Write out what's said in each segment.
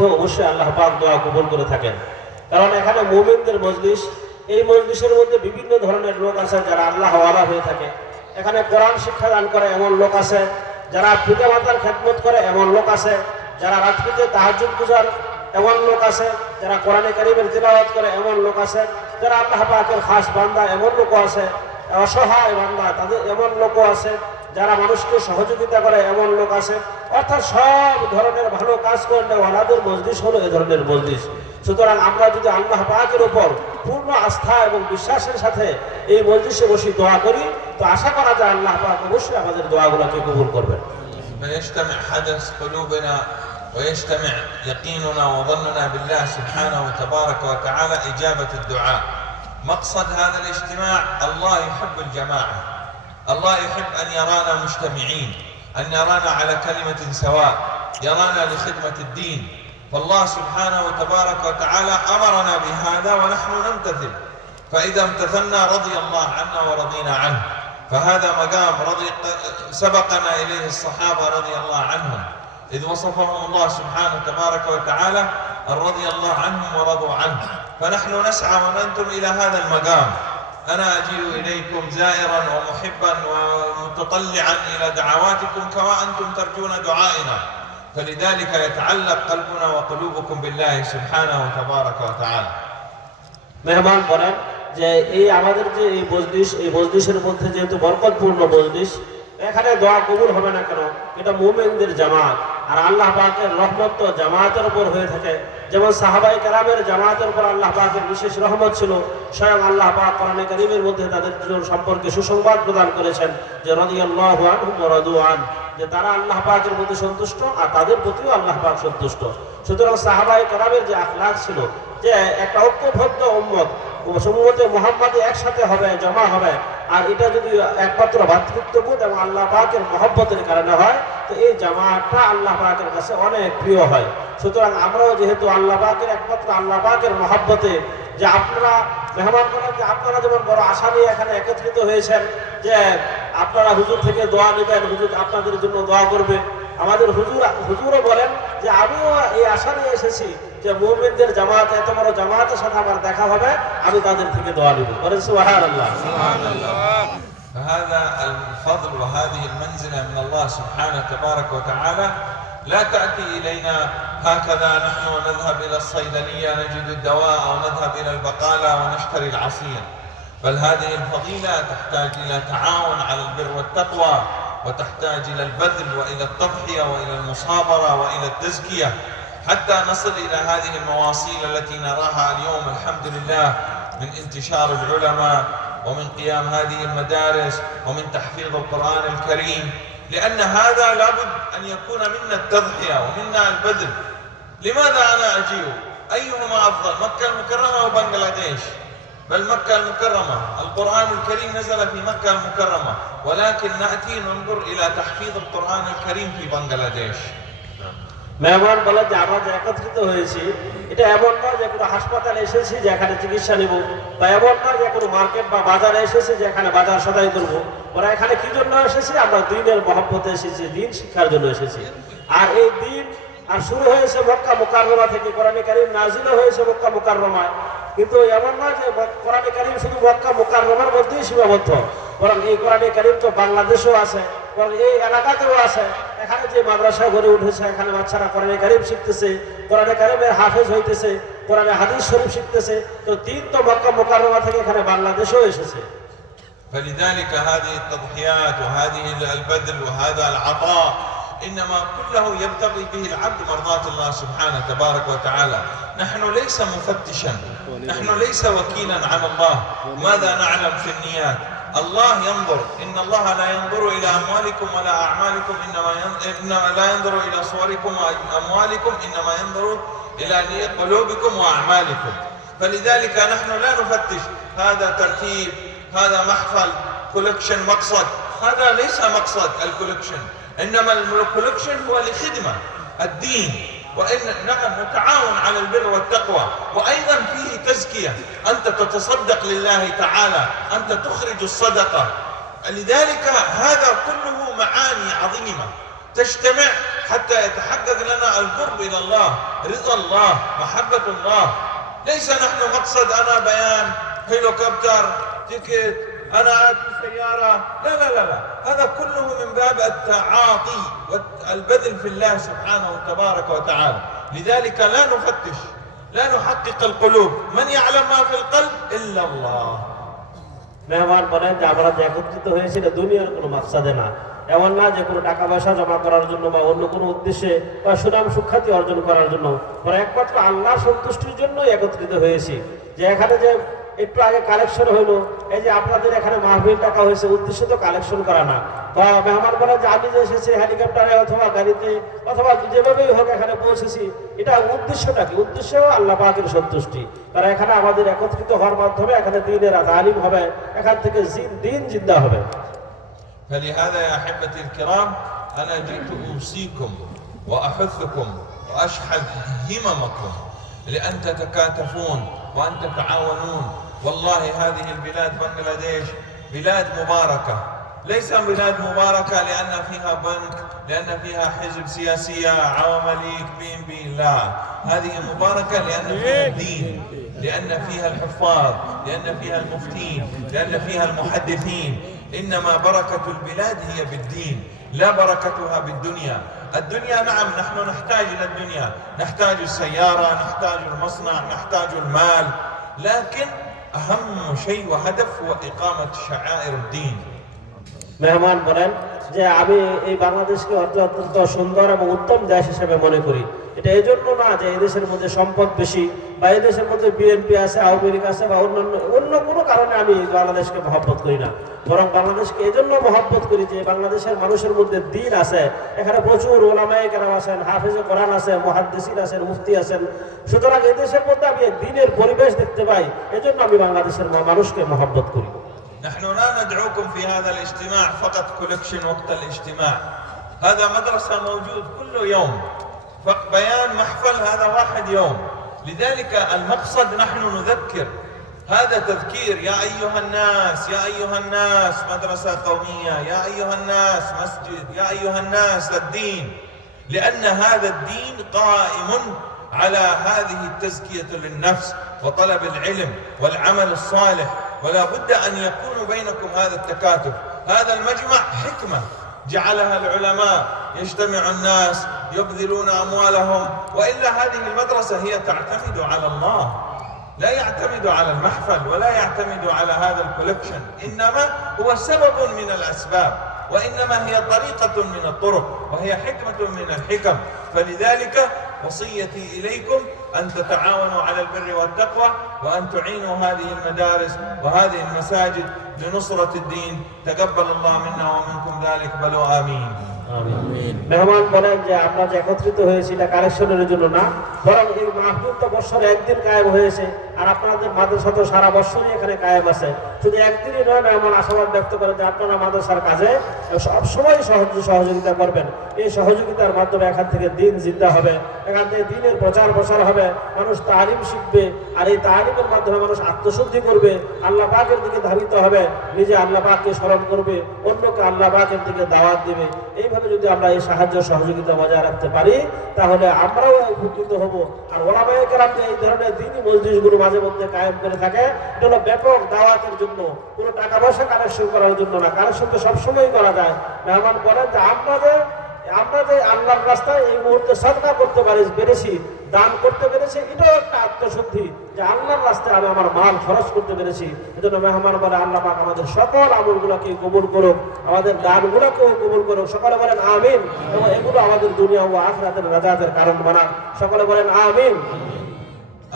তো অবশ্যই আল্লাহ পাক দোয়া কবুল করে থাকেন। কারণ এখানে মুমিনদের মজলিস, এই মজলিসের মধ্যে বিভিন্ন ধরনের লোক আছে যারা আল্লাহ ওয়ালা হয়ে থাকে। এখানে কোরআন শিক্ষা দান করে এমন লোক আছে, যারা পিতা মাতার খেদমত করে এমন লোক আছে, যারা রাত্রিতে তাহাজ্জুদ গুজার এমন লোক আছে, যারা কোরআনে কারীমের তিলাওয়াত করে এমন লোক আছে, যারা আল্লাহ পাকের খাস বান্দা এমন লোকও আছে, অসহায় বান্দা তাদের এমন লোকও আছে, যারা মানুষকে সহযোগিতা করে এমন লোক আছে। অর্থাৎ সব ধরনের ভালো কাজ করলে ওনাদের মজলিস হলো এ ধরনের মজলিস। সুতরাং আমরা যদি আল্লাহ পাকের উপর পূর্ণ আস্থা এবং বিশ্বাসের সাথে এই মজলিসে বসে দোয়া করি, তো আশা করা যায় আল্লাহ পাক অবশ্যই আমাদের দোয়াগুলোকে কবুল করবেন। فيجتمع حدث قلوبنا ويجتمع يقيننا وظننا بالله سبحانه وتبارك وتعالى إجابة الدعاء. مقصد هذا الاجتماع الله يحب الجماعة، الله يحب أن يرانا مجتمعين، أن يرانا على كلمة سواء، يرانا لخدمة الدين. فالله سبحانه وتبارك وتعالى أمرنا بهذا ونحن نمتثل، فإذا امتثلنا رضي الله عنا ورضينا عنه. فهذا مقام سبقنا إليه الصحابة رضي الله عنهم إذ وصفهم الله سبحانه تبارك وتعالى أن رضي الله عنهم ورضوا عنه. فنحن نسعى وننتم إلى هذا المقام. أنا أجيء إليكم زائرا ومحبا ومتطلعا إلى دعواتكم كما أنتم ترجون دعائنا، فلذلك يتعلق قلبنا وقلوبكم بالله سبحانه تبارك وتعالى. মেহমান বলেন যে এই আমাদের যে এই মজলিসের মধ্যে যেহেতু বরকতপূর্ণ মজলিস, এখানে দোয়া কবুল হবে না কেন? এটা মুমিনদের জামাত, আর আল্লাহ পাকের রহমত তো জামাতের উপর হয়ে থাকে। যেমন সাহাবায়ে কেরামের জামাতের উপর আল্লাহ পাকের বিশেষ রহমত ছিল। স্বয়ং আল্লাহ পাক কোরআনে কারীমের মধ্যে তাদের সম্পর্কে সুসংবাদ প্রদান করেছেন যে রাদিয়াল্লাহু আনহুম ওয়া রাদু আন, যে তারা আল্লাহ পাকের প্রতি সন্তুষ্ট আর তাদের প্রতিও আল্লাহ পাক সন্তুষ্ট। সুতরাং সাহাবায়ে কেরামের যে আখলাক ছিল, যে একটা ঐক্যবদ্ধ উম্মত উম্মতে মুহাম্মাদী একসাথে হবে, জমা হবে, আর এটা যদি একমাত্র ভ্রাতৃত্ববোধ এবং আল্লাহ পাকের মহব্বতের কারণে হয়, তো এই জামাতটা আল্লাহ পাকের কাছে অনেক প্রিয় হয়। সুতরাং আমরাও যেহেতু আল্লাহ পাকের একমাত্র আল্লাহ পাকের মহব্বতে, যে আপনারা মেহমান বলেন যে আপনারা যেমন বড় আশা নিয়ে এখানে একত্রিত হয়েছেন, যে আপনারা হুজুর থেকে দোয়া নেবেন, হুজুর আপনাদের জন্য দোয়া করবে। আমাদের হুজুরও বলেন যে আমিও এই আশা নিয়ে এসেছি যে মুমিনদের জামাত, এত বড় জামাতের সাথে আমার দেখা হবে, আমি তাদের থেকে দোয়া নেব। বলেন সুবহানাল্লাহ। فهذا الفضل وهذه المنزلة من الله سبحانه تبارك وتعالى لا تأتي إلينا هكذا نحن نذهب إلى الصيدلية نجد الدواء أو نذهب إلى البقالة ونشتري العصير، بل هذه الفضيلة تحتاج إلى تعاون على البر والتقوى، وتحتاج إلى البذل وإلى التضحية وإلى المصابرة وإلى التزكية حتى نصل إلى هذه المواصيل التي نراها اليوم الحمد لله من انتشار العلماء ومن قيام هذه المدارس ومن تحفيظ القرآن الكريم. لأن هذا لابد أن يكون منا التضحية ومنا البذل. لماذا أنا أجيء؟ أيهما أفضل، مكة المكرمة وبنغلاديش؟ بل مكة المكرمة، القرآن الكريم نزل في مكة المكرمة، ولكن نأتي ننظر إلى تحفيظ القرآن الكريم في بنغلاديش. মেহমান বলে যে আমরা যে একত্রিত হয়েছি, এটা এমন নয় যে কোনো হাসপাতালে এসেছি যে এখানে চিকিৎসা নিব, বা এমন নয় যে কোনো মার্কেট বা বাজারে এসেছি যে এখানে বাজার সদাই করবো। ওরা এখানে কি জন্য এসেছি? আমরা দ্বীনের মহব্বতে এসেছি, দ্বীন শিক্ষার জন্য এসেছি। আর এই দ্বীন আর শুরু হয়েছে মক্কা মুকাররমা থেকে, কোরআনে কারীম নাযিল হয়েছে মক্কা মুকাররমায়। কিন্তু এমন নয় যে কোরআনে কারীম শুধু মক্কা মুকাররমার মধ্যেই সীমাবদ্ধ, বরং এই কোরআনে কারীম তো বাংলাদেশেও আছে, বরং এই এলাকাতেও আছে। এখানে যে মাদ্রাসা গড়ে উঠেছে, এখানে বাচ্চারা কোরআনে কারীম শিখতেছে, কোরআনে কারীমের হাফেজ হইতেছে, কোরআনে হাদিস শরীফ শিখতেছে। তো দিন তো মক্কা মুকাররমা থেকে এখানে বাংলাদেশেও এসেছে। فلذلك هذه التضحيات وهذه البذل وهذا العطاء إنما كله يبتغي به العبد مرضاة الله سبحانه تبارك وتعالى. نحن ليس مفتشا، نحن ليس وكيلا عن الله ماذا نعلم في النيات. الله ينظر، إن الله لا ينظر إلى أموالكم ولا أعمالكم، إنما لا ينظر إلى صوركم وأموالكم، إنما ينظر إلى قلوبكم وأعمالكم. فلذلك نحن لا نفتش هذا ترتيب، هذا محفل كولكشن، مقصد هذا ليس مقصد الكولكشن، إنما الكولكشن هو لخدمة الدين، وإن نعم نتعاون على البر والتقوى، وأيضا فيه تزكية، أنت تتصدق لله تعالى، أنت تخرج الصدقة. لذلك هذا كله معاني عظيمة تجتمع حتى يتحقق لنا القرب إلى الله، رضا الله، محبة الله. ليس نحن مقصد أنا بيان هليكوبتر، تيكت، أنا آتي سيارة، لا لا لا لا، هذا كله من باب التعاطي والبذل في الله سبحانه وتبارك وتعالى. لذلك لا نفتش، لا نحقق القلوب، من يعلم ما في القلب إلا الله. মেহমান বলেন যে আমরা যে একত্রিত হয়েছি এটা দুনিয়ার কোনো মাকসাদে না, এমন না যে কোনো টাকা পয়সা জমা করার জন্য বা অন্য কোনো উদ্দেশ্যে বা সুনাম সুখ্যাতি অর্জন করার জন্য, আমরা একমাত্র আল্লাহর সন্তুষ্টির জন্যই একত্রিত হয়েছি। যে এখানে যে একটু আগে কালেকশন হইলো, এই যে আপনাদের এখানে মাহফিল টাকা হয়েছে, উদ্দেশ্য তো কালেকশন করা না। বা মেহমান বলেন যে আমি যে এসেছি হেলিকপ্টারে অথবা গাড়িতে অথবা যেভাবেই হোক এখানে পৌঁছেছি, এটা উদ্দেশ্যটা কি? উদ্দেশ্য আল্লাহ পাকের সন্তুষ্টি। কারণ এখানে আমাদের একত্রিত হওয়ার মাধ্যমে এখানে দিনের তালিম হবে, এখান থেকে দিন জিন্দা হবে। فلهذا يا أحبتي الكرام أنا جئت أوصيكم وأحثكم وأشحذ هممكم لأن تتكاتفون وأن تتعاونون. والله هذه البلاد بنغلاديش بلاد مباركة، ليس بلاد مباركة لأن فيها بنك، لأن فيها حزب سياسية عوامليك بي لا، هذه مباركة لأن فيها الدين، لأن فيها الحفاظ، لأن فيها المفتين، لأن فيها المحدثين. إنما بركة البلاد هي بالدين، لا بركتها بالدنيا. الدنيا نعم نحن نحتاج إلى الدنيا، نحتاج السيارة، نحتاج المصنع، نحتاج المال، لكن أهم شيء وهدف هو إقامة شعائر الدين. মেহমান বলেন যে আমি এই বাংলাদেশকে অত্যন্ত সুন্দর এবং উত্তম দেশ হিসেবে মনে করি। এটা এই জন্য না যে এই দেশের মধ্যে সম্পদ বেশি বা এই দেশের মধ্যে বিএনপি আছে, আওয়ামী লীগ আছে বা অন্য কোনো কারণে আমি বাংলাদেশকে মহব্বত করি না। বরং বাংলাদেশকে এই জন্য মহব্বত করি যে বাংলাদেশের মানুষের মধ্যে দিন আছে, এখানে প্রচুর ওলামায়ে কেরাম আছেন, হাফেজে কোরআন আছে, মুহাদ্দিসিন আছেন, মুফতি আছেন। সুতরাং এই দেশের মধ্যে আমি দিনের পরিবেশ দেখতে পাই, এজন্য আমি বাংলাদেশের মানুষকে মহব্বত করি। نحن لا ندعوكم في هذا الاجتماع فقط كولكشن وقت الاجتماع، هذا مدرسة موجود كل يوم، بيان محفل هذا واحد يوم. لذلك المقصد نحن نذكر، هذا تذكير. يا أيها الناس، يا أيها الناس مدرسة قومية، يا أيها الناس مسجد، يا أيها الناس الدين، لأن هذا الدين قائم على هذه التزكية للنفس وطلب العلم والعمل الصالح، ولا بد أن يكون بينكم هذا التكاتف. هذا المجمع حكمة جعلها العلماء، يجتمع الناس يبذلون أموالهم، وإلا هذه المدرسة هي تعتمد على الله، لا يعتمد على المحفل ولا يعتمد على هذا الكولكشن، إنما هو سبب من الأسباب، وإنما هي طريقة من الطرق، وهي حكمة من الحكم. فلذلك وصيتي إليكم أن تتعاونوا على البر والتقوى، وأن تعينوا هذه المدارس وهذه المساجد لنصرة الدين. تقبل الله منا ومنكم ذلك، بلوا آمين. মেহমান বলেন যে আমরা যে একত্রিত হয়েছি এটা কালেকশনের জন্য না, বরং এই মাহফিল তো বছরে একদিন কায়েম হয়েছে, আর আপনাদের মাদ্রাসা তো সারা বছরই এখানে কায়েম আছে। শুধু একদিনই নয়, মেহমান আশাবাদ ব্যক্ত করে যে আপনারা মাদ্রাসার কাজে সবসময় সহযোগিতা করবেন। এই সহযোগিতার মাধ্যমে এখান থেকে দিন জিন্দা হবে, এখান থেকে দিনের প্রচার প্রসার হবে, মানুষ তালিম শিখবে, আর এই তালিমের মাধ্যমে মানুষ আত্মশুদ্ধি করবে, আল্লাহ পাকের দিকে ধাবিত হবে, নিজে আল্লাহ পাককে স্মরণ করবে, অন্যকে আল্লাহ পাকের দিকে দাওয়াত দেবে। এইভাবে যদি আমরা এই সাহায্য সহযোগিতা বজায় রাখতে পারি তাহলে আমরাও উপকৃত হব। আর ওলামায়ে কেরাম যে এই ধরনের দ্বীনি মজলিসগুলো মাঝে মধ্যে কায়েম করে থাকে, এটা হলো ব্যাপক দাওয়াতের জন্য, কোনো টাকা পয়সা কালেকশন করার জন্য না। কালেকশন তো সবসময় করা যায়। মেহমান বলেন যে আমরা যে আল্লাহর রাস্তায় এই মুহূর্তে সদকা করতে পেরেছি, দান করতে পেরেছি, এটাও একটা আত্মশুদ্ধি যে আল্লাহর রাস্তায় আমি আমার মাল খরচ করতে পেরেছি। এজন্য মেহমান বলে আল্লাহ পাক আমাদের সকল আমলগুলোকে কবুল করুক, আমাদের দানগুলোকেও কবুল করুক। সকলে বলেন আমিন, এবং এগুলো আমাদের দুনিয়া ও আখিরাতের নাজাতের কারণ বানাক। সকলে বলেন আমিন।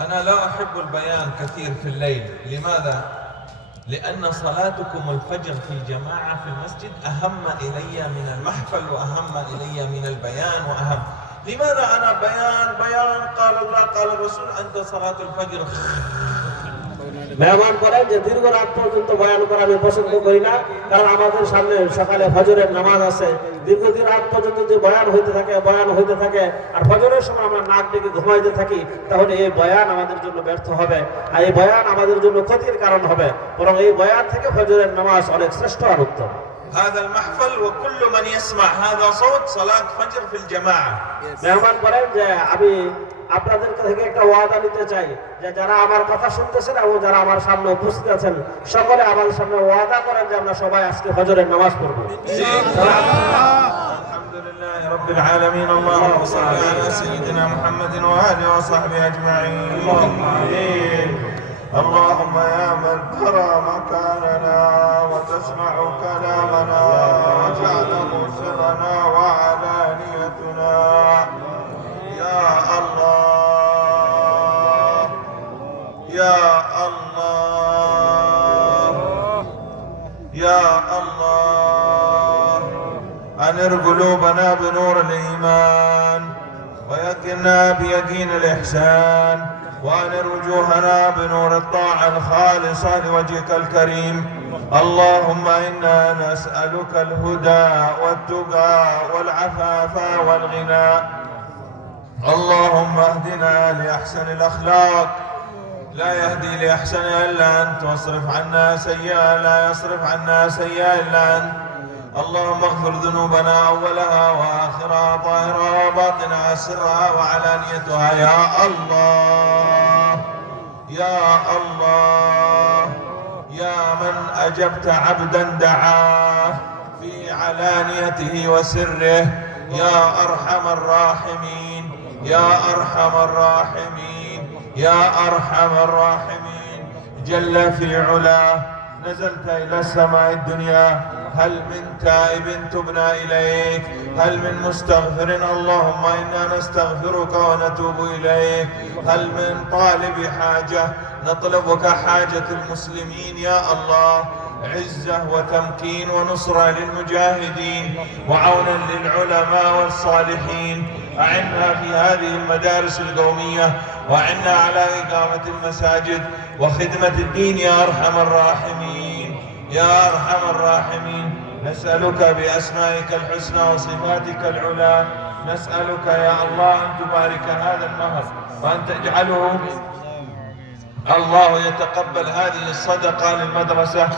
أنا لا أحب البيان كثير في الليل. لماذا؟ لأن صلاتكم الفجر في جماعة في المسجد أهم إلي من المحفل وأهم إلي من البيان وأهم. لماذا أنا بيان قال الله قال الرسول؟ أنت صلاة الفجر. মেহমান বলেন যে দীর্ঘ রাত পর্যন্ত বয়ান করা আমি পছন্দ করি না, কারণ আমাদের সামনে সকালে ফজরের নামাজ আছে। দীর্ঘদিন রাত পর্যন্ত যে বয়ান হইতে থাকে আর ফজরের সময় আমরা নাক ডেকে ঘুমাইতে থাকি, তাহলে এই বয়ান আমাদের জন্য ব্যর্থ হবে, আর এই বয়ান আমাদের জন্য ক্ষতির কারণ হবে। বরং এই বয়ান থেকে ফজরের নামাজ অনেক শ্রেষ্ঠ আর উত্তম। هذا المحفل وكل من يسمع هذا صوت صلاة فجر في الجماعة. মেহমান বলেন যে আমি আপনাদের থেকে একটা ওয়াদা নিতে চাই যে যারা আমার কথা শুনতেছেন এবং যারা আমার সামনে উপস্থিত আছেন সকলে আমার সামনে ওয়াদা করেন যে আমরা সবাই আজকে ফজরের নামাজ পড়ব। لله رب العالمين. اللهم صل على سيدنا محمد وآله وصحبه أجمعين. اللهم آمين. اللهم يا من ترى مكاننا وتسمع كلامنا وتعلم سرنا وعلانيتنا يا الله يا الله يا الله أنر قلوبنا بنور الإيمان ويقنا بيقين الإحسان وأنر وجوهنا بنور الطاعة الخالصة لوجهك الكريم. اللهم إنا نسألك الهدى والتقى والعفاف والغنى. اللهم اهدنا لأحسن الأخلاق لا يهدي لأحسنها إلا أنت واصرف عنا سيئا لا يصرف عنا سيئا إلا أنت. اللهم اغفر ذنوبنا أولها وآخرها ظاهرها وباطنها سرها وعلانيتها يا الله يا الله يا من أجبت عبدا دعاه في علانيته وسره يا أرحم الراحمين يا أرحم الراحمين يا أرحم الراحمين. جل في علاه نزلت إلى السماء الدنيا. هل من تائب تبنا إليك؟ هل من مستغفر؟ اللهم إنا نستغفرك ونتوب إليك. هل من طالب حاجة؟ نطلبك حاجة المسلمين يا الله. عزة وتمكين ونصرة للمجاهدين وعونا للعلماء والصالحين. أعنا في هذه المدارس القومية وأعنا على إقامة المساجد وخدمة الدين يا أرحم الراحمين يا أرحم الراحمين. نسألك بأسمائك الحسنى وصفاتك العلى نسألك يا الله أن تبارك هذا المهر وأن تجعله الله يتقبل هذه الصدقة للمدرسة.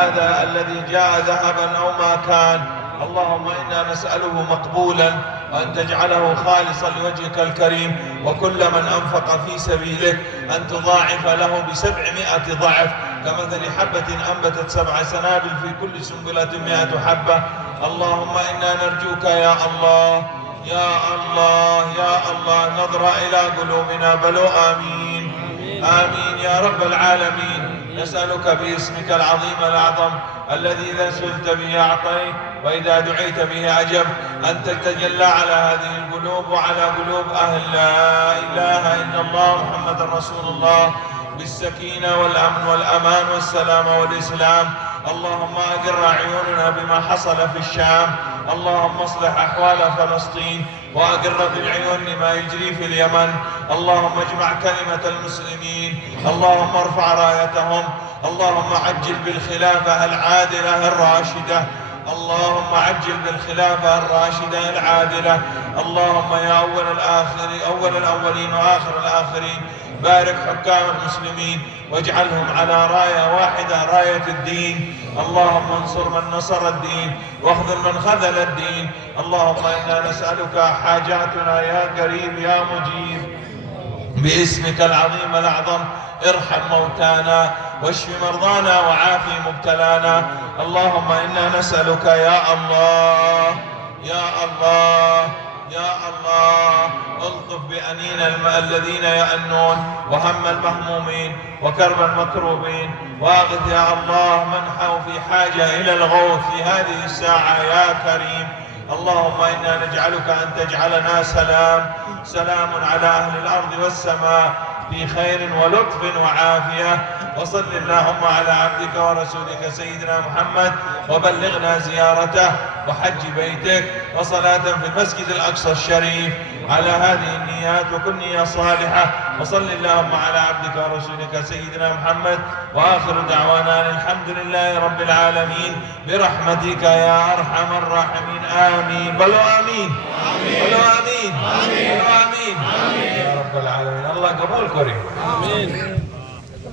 هذا الذي جاء ذهبا أو ما كان اللهم إنا نسأله مقبولا وأن تجعله خالصا لوجهك الكريم. وكل من أنفق في سبيلك أن تضاعف له ب700 ضعف كمثل حبة أنبتت 7 سنابل في كل سنبلة 100 حبة. اللهم إنا نرجوك يا الله يا الله يا الله نظر إلى قلوبنا بلو آمين آمين يا رب العالمين. نسألك باسمك العظيم الأعظم الذي إذا سئلت به أعطيت وإذا دعيت به أجب أن تتجلى على هذه القلوب وعلى قلوب أهل لا إله إلا الله محمد رسول الله بالسكينة والأمن والأمان والسلام والإسلام. اللهم أقر عيوننا بما حصل في الشام. اللهم اصلح أحوال فلسطين وأقر بالعيون لما يجري في اليمن. اللهم اجمع كلمة المسلمين. اللهم ارفع رايتهم. اللهم عجل بالخلافة العادلة الراشدة. اللهم عجل بالخلافة الراشدة العادلة. اللهم يا أول الأولين وآخر الآخرين بارك حكام المسلمين واجعلهم على راية واحدة راية الدين. اللهم انصر من نصر الدين واخذل من خذل الدين. اللهم إنا نسألك حاجاتنا يا قريب يا مجيب باسمك العظيم الأعظم. ارحم موتانا واشف مرضانا وعافي مبتلانا. اللهم إنا نسألك يا الله يا الله يا الله الطف بأنين الذين يأنون وهم المهمومين وكرب المكروبين واغث يا الله من في حاجة إلى الغوث في هذه الساعة يا كريم. اللهم إنا نجعلك أن تجعلنا سلام على أهل الأرض والسماء في خير ولطف وعافية. وصل اللهم على عبدك ورسولك سيدنا محمد وبلغنا زيارته وحج بيتك وصلاة في المسجد الأقصى الشريف على هذه النيات وكل نية صالحة. وصل اللهم على عبدك ورسولك سيدنا محمد وآخر دعوانا الحمد لله رب العالمين برحمتك يا أرحم الراحمين. آمين بلو آمين بلو آمين بلو آمين يا رب العالمين. الله قبول كريم. آمين.